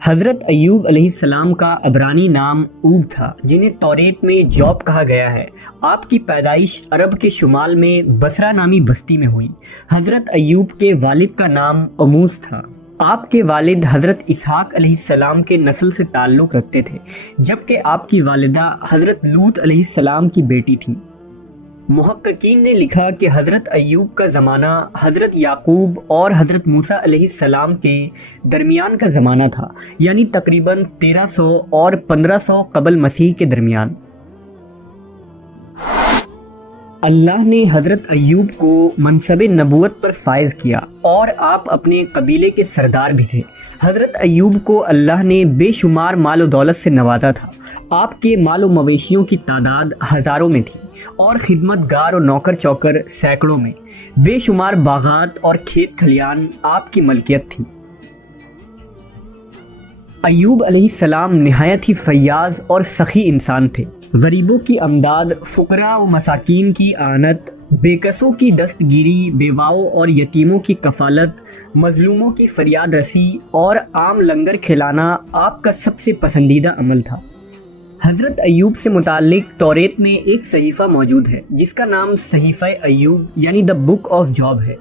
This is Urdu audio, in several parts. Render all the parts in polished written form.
حضرت ایوب علیہ السلام کا عبرانی نام اوب تھا، جنہیں توریت میں جوب کہا گیا ہے۔ آپ کی پیدائش عرب کے شمال میں بصرہ نامی بستی میں ہوئی۔ حضرت ایوب کے والد کا نام اموس تھا۔ آپ کے والد حضرت اسحاق علیہ السلام کے نسل سے تعلق رکھتے تھے، جبکہ آپ کی والدہ حضرت لوط علیہ السلام کی بیٹی تھیں۔ محققین نے لکھا کہ حضرت ایوب کا زمانہ حضرت یعقوب اور حضرت موسیٰ علیہ السلام کے درمیان کا زمانہ تھا، یعنی تقریباً 1300 اور 1500 قبل مسیح کے درمیان۔ اللہ نے حضرت ایوب کو منصب نبوت پر فائز کیا اور آپ اپنے قبیلے کے سردار بھی تھے۔ حضرت ایوب کو اللہ نے بے شمار مال و دولت سے نوازا تھا۔ آپ کے مال و مویشیوں کی تعداد ہزاروں میں تھی اور خدمت گار اور نوکر چوکر سینکڑوں میں۔ بے شمار باغات اور کھیت کھلیان آپ کی ملکیت تھی۔ ایوب علیہ السلام نہایت ہی فیاض اور سخی انسان تھے۔ غریبوں کی امداد، فقراء و مساکین کی اعانت، بے کسوں کی دستگیری، بیواؤں اور یتیموں کی کفالت، مظلوموں کی فریاد رسی اور عام لنگر کھلانا آپ کا سب سے پسندیدہ عمل تھا۔ حضرت ایوب سے متعلق توریت میں ایک صحیفہ موجود ہے جس کا نام صحیفہ ایوب یعنی دا بک آف جاب ہے۔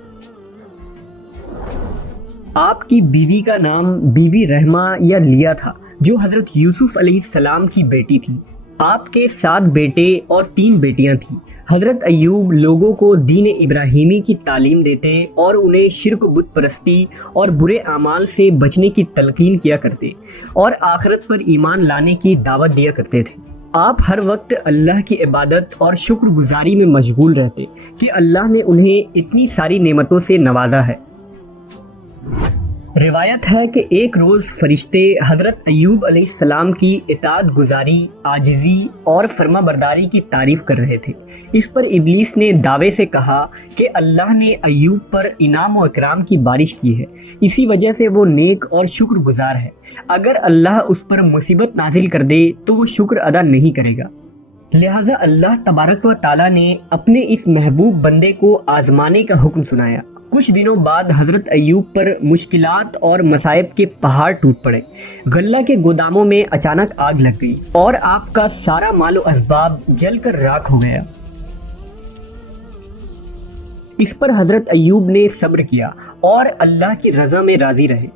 آپ کی بیوی کا نام بی بی رحمہ یا لیا تھا، جو حضرت یوسف علیہ السلام کی بیٹی تھی۔ آپ کے 7 بیٹے اور 3 بیٹیاں تھیں۔ حضرت ایوب لوگوں کو دین ابراہیمی کی تعلیم دیتے اور انہیں شرک و بت پرستی اور برے اعمال سے بچنے کی تلقین کیا کرتے اور آخرت پر ایمان لانے کی دعوت دیا کرتے تھے۔ آپ ہر وقت اللہ کی عبادت اور شکر گزاری میں مشغول رہتے کہ اللہ نے انہیں اتنی ساری نعمتوں سے نوازا ہے۔ روایت ہے کہ ایک روز فرشتے حضرت ایوب علیہ السلام کی اطاعت گزاری، عاجزی اور فرما برداری کی تعریف کر رہے تھے۔ اس پر ابلیس نے دعوے سے کہا کہ اللہ نے ایوب پر انعام و اکرام کی بارش کی ہے، اسی وجہ سے وہ نیک اور شکر گزار ہے۔ اگر اللہ اس پر مصیبت نازل کر دے تو وہ شکر ادا نہیں کرے گا۔ لہٰذا اللہ تبارک و تعالیٰ نے اپنے اس محبوب بندے کو آزمانے کا حکم سنایا۔ کچھ دنوں بعد حضرت ایوب پر مشکلات اور مصائب کے پہاڑ ٹوٹ پڑے۔ غلہ کے گوداموں میں اچانک آگ لگ گئی اور آپ کا سارا مال و اسباب جل کر راکھ ہو گیا۔ اس پر حضرت ایوب نے صبر کیا اور اللہ کی رضا میں راضی رہے۔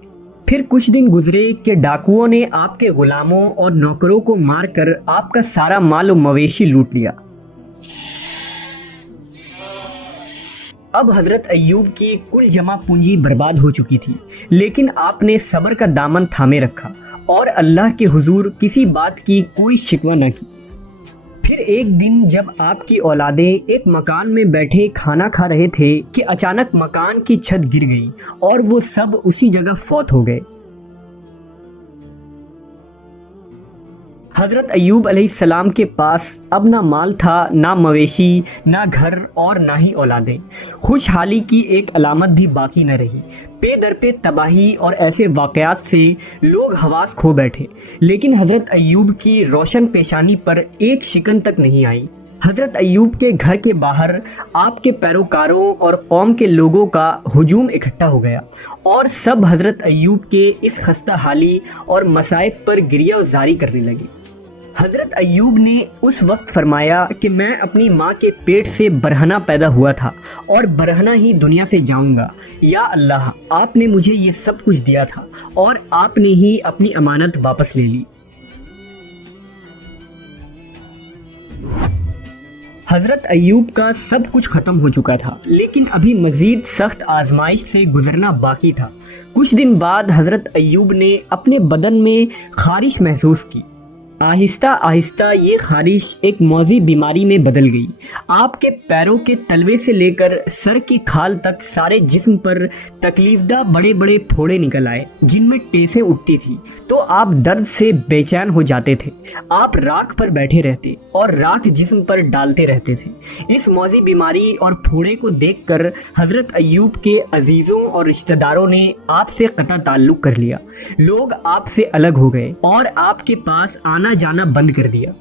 پھر کچھ دن گزرے کہ ڈاکوؤں نے آپ کے غلاموں اور نوکروں کو مار کر آپ کا سارا مال و مویشی لوٹ لیا۔ اب حضرت ایوب کی کل جمع پونجی برباد ہو چکی تھی، لیکن آپ نے صبر کا دامن تھامے رکھا اور اللہ کے حضور کسی بات کی کوئی شکوہ نہ کی۔ پھر ایک دن جب آپ کی اولادیں ایک مکان میں بیٹھے کھانا کھا رہے تھے کہ اچانک مکان کی چھت گر گئی اور وہ سب اسی جگہ فوت ہو گئے۔ حضرت ایوب علیہ السلام کے پاس اب نہ مال تھا، نہ مویشی، نہ گھر اور نہ ہی اولادیں۔ خوشحالی کی ایک علامت بھی باقی نہ رہی۔ پے در پہ تباہی اور ایسے واقعات سے لوگ حواس کھو بیٹھے، لیکن حضرت ایوب کی روشن پیشانی پر ایک شکن تک نہیں آئی۔ حضرت ایوب کے گھر کے باہر آپ کے پیروکاروں اور قوم کے لوگوں کا ہجوم اکٹھا ہو گیا اور سب حضرت ایوب کے اس خستہ حالی اور مصائب پر گریہ و زاری کرنے لگے۔ حضرت ایوب نے اس وقت فرمایا کہ میں اپنی ماں کے پیٹ سے برہنہ پیدا ہوا تھا اور برہنہ ہی دنیا سے جاؤں گا۔ یا اللہ، آپ نے مجھے یہ سب کچھ دیا تھا اور آپ نے ہی اپنی امانت واپس لے لی۔ حضرت ایوب کا سب کچھ ختم ہو چکا تھا، لیکن ابھی مزید سخت آزمائش سے گزرنا باقی تھا۔ کچھ دن بعد حضرت ایوب نے اپنے بدن میں خارش محسوس کی۔ آہستہ آہستہ یہ خارش ایک موذی بیماری میں بدل گئی۔ آپ کے پیروں کے تلوے سے لے کر سر کی کھال تک سارے جسم پر تکلیف دہ بڑے بڑے پھوڑے نکل آئے جن میں ٹیسیں اٹھتی تھی، تو آپ درد سے بے چین ہو جاتے تھے۔ آپ راکھ پر بیٹھے رہتے اور راکھ جسم پر ڈالتے رہتے تھے۔ اس موذی بیماری اور پھوڑے کو دیکھ کر حضرت ایوب کے عزیزوں اور رشتہ داروں نے آپ سے قطع تعلق کر لیا۔ لوگ آپ سے الگ ہو گئے اور آپ کے پاس آنا جانا بند کر دیا۔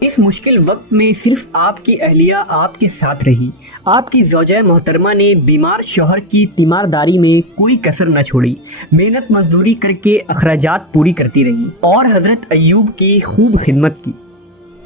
اس مشکل وقت میں صرف آپ کی اہلیہ آپ کے ساتھ رہی۔ آپ کی زوجہ محترمہ نے بیمار شوہر کی تیمارداری میں کوئی کسر نہ چھوڑی، محنت مزدوری کر کے اخراجات پوری کرتی رہی اور حضرت ایوب کی خوب خدمت کی۔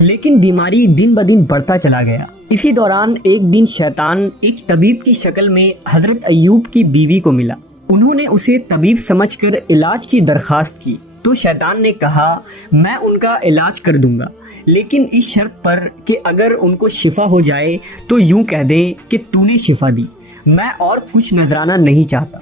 لیکن بیماری دن بدن بڑھتا چلا گیا۔ اسی دوران ایک دن شیطان ایک طبیب کی شکل میں حضرت ایوب کی بیوی کو ملا۔ انہوں نے اسے طبیب سمجھ کر علاج کی درخواست کی تو شیطان نے کہا میں ان کا علاج کر دوں گا، لیکن اس شرط پر کہ اگر ان کو شفا ہو جائے تو یوں کہہ دیں کہ تو نے شفا دی، میں اور کچھ نذرانہ نہیں چاہتا۔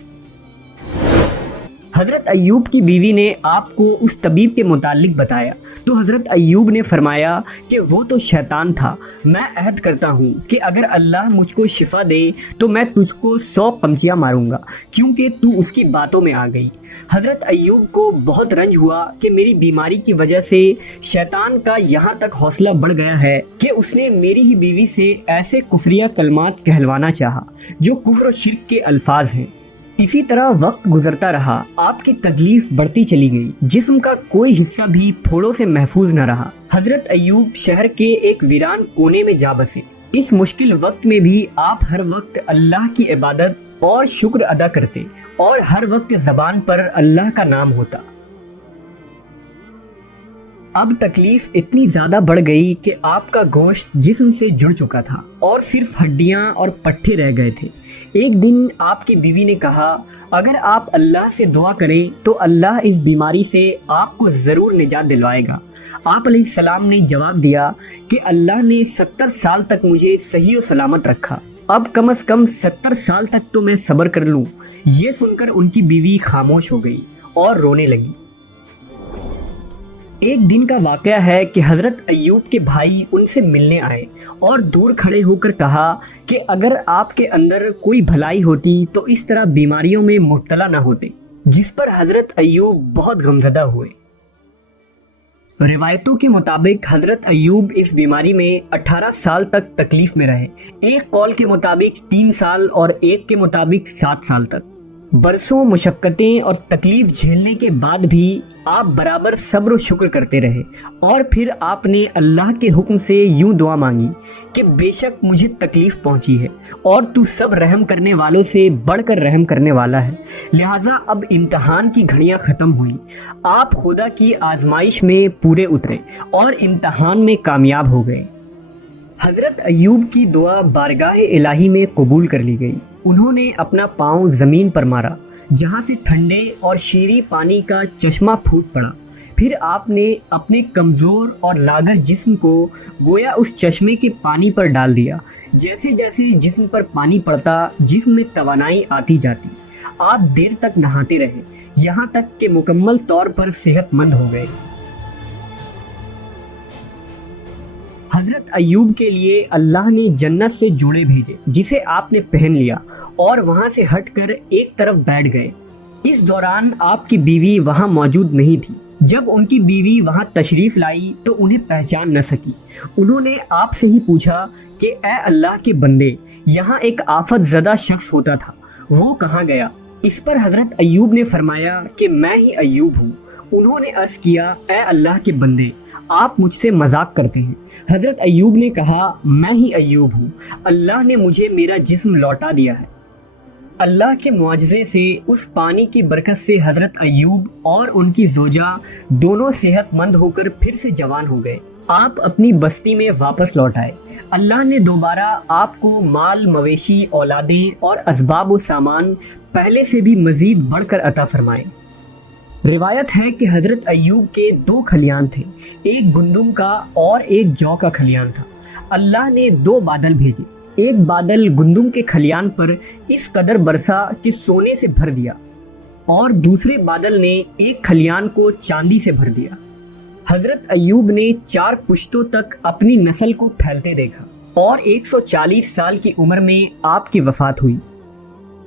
حضرت ایوب کی بیوی نے آپ کو اس طبیب کے متعلق بتایا تو حضرت ایوب نے فرمایا کہ وہ تو شیطان تھا، میں عہد کرتا ہوں کہ اگر اللہ مجھ کو شفا دے تو میں تجھ کو 100 قمچیاں ماروں گا، کیونکہ تو اس کی باتوں میں آ گئی۔ حضرت ایوب کو بہت رنج ہوا کہ میری بیماری کی وجہ سے شیطان کا یہاں تک حوصلہ بڑھ گیا ہے کہ اس نے میری ہی بیوی سے ایسے کفریہ کلمات کہلوانا چاہا جو کفر و شرک کے الفاظ ہیں۔ اسی طرح وقت گزرتا رہا، آپ کی تکلیف بڑھتی چلی گئی، جسم کا کوئی حصہ بھی پھوڑوں سے محفوظ نہ رہا۔ حضرت ایوب شہر کے ایک ویران کونے میں جا بسے۔ اس مشکل وقت میں بھی آپ ہر وقت اللہ کی عبادت اور شکر ادا کرتے اور ہر وقت زبان پر اللہ کا نام ہوتا۔ اب تکلیف اتنی زیادہ بڑھ گئی کہ آپ کا گوشت جسم سے جڑ چکا تھا اور صرف ہڈیاں اور پٹھے رہ گئے تھے۔ ایک دن آپ کی بیوی نے کہا اگر آپ اللہ سے دعا کریں تو اللہ اس بیماری سے آپ کو ضرور نجات دلوائے گا۔ آپ علیہ السلام نے جواب دیا کہ اللہ نے 70 سال تک مجھے صحیح و سلامت رکھا، اب کم از کم 70 سال تک تو میں صبر کر لوں۔ یہ سن کر ان کی بیوی خاموش ہو گئی اور رونے لگی۔ ایک دن کا واقعہ ہے کہ حضرت ایوب کے بھائی ان سے ملنے آئے اور دور کھڑے ہو کر کہا کہ اگر آپ کے اندر کوئی بھلائی ہوتی تو اس طرح بیماریوں میں مبتلا نہ ہوتے، جس پر حضرت ایوب بہت غمزدہ ہوئے۔ روایتوں کے مطابق حضرت ایوب اس بیماری میں 18 سال تک تکلیف میں رہے، ایک قول کے مطابق 3 سال اور ایک کے مطابق 7 سال تک۔ برسوں مشقتیں اور تکلیف جھیلنے کے بعد بھی آپ برابر صبر و شکر کرتے رہے، اور پھر آپ نے اللہ کے حکم سے یوں دعا مانگی کہ بے شک مجھے تکلیف پہنچی ہے اور تو سب رحم کرنے والوں سے بڑھ کر رحم کرنے والا ہے، لہٰذا اب امتحان کی گھڑیاں ختم ہوئیں، آپ خدا کی آزمائش میں پورے اترے اور امتحان میں کامیاب ہو گئے۔ حضرت ایوب کی دعا بارگاہ الہی میں قبول کر لی گئی۔ انہوں نے اپنا پاؤں زمین پر مارا جہاں سے ٹھنڈے اور شیریں پانی کا چشمہ پھوٹ پڑا، پھر آپ نے اپنے کمزور اور لاغر جسم کو گویا اس چشمے کے پانی پر ڈال دیا۔ جیسے جیسے جسم پر پانی پڑتا جسم میں توانائی آتی جاتی۔ آپ دیر تک نہاتے رہے یہاں تک کہ مکمل طور پر صحت مند ہو گئے۔ حضرت ایوب کے لیے اللہ نے جنت سے جوڑے بھیجے جسے آپ نے پہن لیا اور وہاں سے ہٹ کر ایک طرف بیٹھ گئے۔ اس دوران آپ کی بیوی وہاں موجود نہیں تھی۔ جب ان کی بیوی وہاں تشریف لائی تو انہیں پہچان نہ سکی۔ انہوں نے آپ سے ہی پوچھا کہ اے اللہ کے بندے، یہاں ایک آفت زدہ شخص ہوتا تھا، وہ کہاں گیا؟ اس پر حضرت ایوب نے فرمایا کہ میں ہی ایوب ہوں۔ انہوں نے عرض کیا اے اللہ کے بندے، آپ مجھ سے مذاق کرتے ہیں۔ حضرت ایوب نے کہا میں ہی ایوب ہوں، اللہ نے مجھے میرا جسم لوٹا دیا ہے۔ اللہ کے معجزے سے اس پانی کی برکت سے حضرت ایوب اور ان کی زوجہ دونوں صحت مند ہو کر پھر سے جوان ہو گئے۔ آپ اپنی بستی میں واپس لوٹ آئے۔ اللہ نے دوبارہ آپ کو مال، مویشی، اولادیں اور اسباب و سامان پہلے سے بھی مزید بڑھ کر عطا فرمائے۔ روایت ہے کہ حضرت ایوب کے 2 کھلیان تھے، ایک گندم کا اور ایک جو کا کھلیان تھا۔ اللہ نے 2 بادل بھیجے، ایک بادل گندم کے کھلیان پر اس قدر برسا کہ سونے سے بھر دیا، اور دوسرے بادل نے ایک کھلیان کو چاندی سے بھر دیا۔ حضرت ایوب نے 4 پشتوں تک اپنی نسل کو پھیلتے دیکھا اور 140 سال کی عمر میں آپ کی وفات ہوئی۔